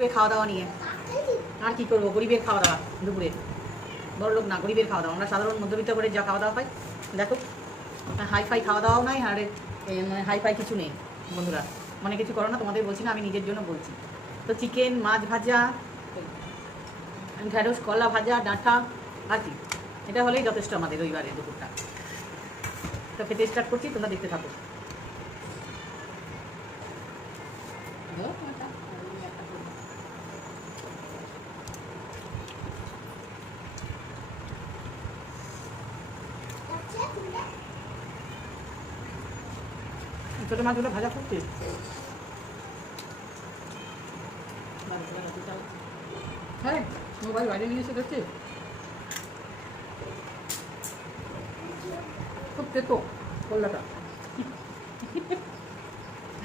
দুপুরে খাওয়া দাওয়া নিয়ে। আর কি করব? গরিবের খাওয়া দাওয়া দুপুরে। বড় লোক না গরিবের খাওয়া দাওয়া। আমরা সাধারণ মধ্যবিত্ত করে যা খাওয়া দাওয়া পাই দেখো। হাই ফাই খাওয়া দাওয়াও নাই আর এ, মানে হাই ফাই কিছু নেই বন্ধুরা। মনে কিছু করো না তোমাদের বলছি না আমি নিজের জন্য বলছি। তো চিকেন মাছ ভাজা ঢেঁড়স কলা ভাজা ডাঁটা আর কি। এটা হলেই যথেষ্ট আমাদের রবিবারে দুপুরটা। তো খেতে স্টার্ট করছি তোমরা দেখতে থাকো। ছোটো মাছগুলো ভাজা খুব টেস্ট হ্যাঁ মোবাইল বাইরে নিয়ে এসে দেখছি খুব তেতো কল্লাটা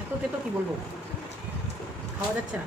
এত তেতো কি বলব খাওয়া যাচ্ছে না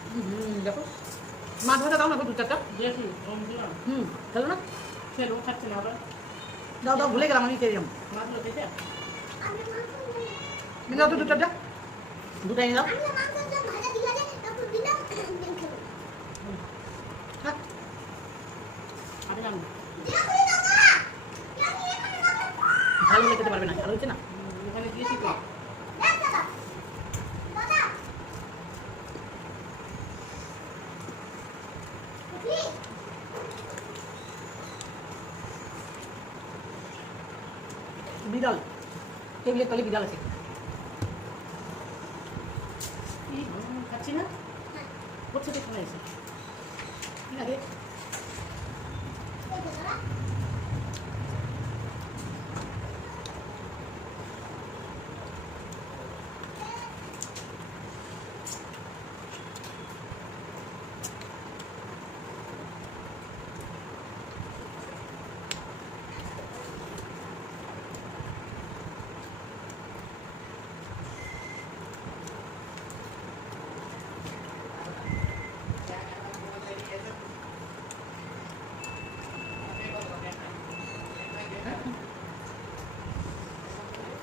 দেখো। মাছ ভাজা দাও না দু চারটা হুম খেলো না? খেলো খাচ্ছে না আবার। দাও দাও ভুলে গেলাম আমি খেয়ে যাব মাছগুলো দেখে। এনে দাও তো দু চারটা দুটা এনে দাও। হ্যাঁ। ভালো খেতে পারবে না ভালো হচ্ছে না। এখানে দিয়েছি তো বিড়াল। টেবিলের তলে বিড়াল আছে। খাচ্ছি না? কোথা থেকে খাওয়া আছে खा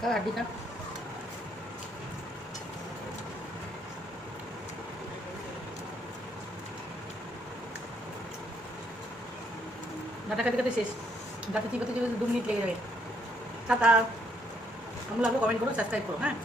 কাটি না। ডাটা খেতে খেতে শেষ। ডাটা চিপাতে চিপাতে দু মিনিট লেগে যাবে। টাটা। ভালো লাগল কমেন্ট করো সাবস্ক্রাইব করো হ্যাঁ?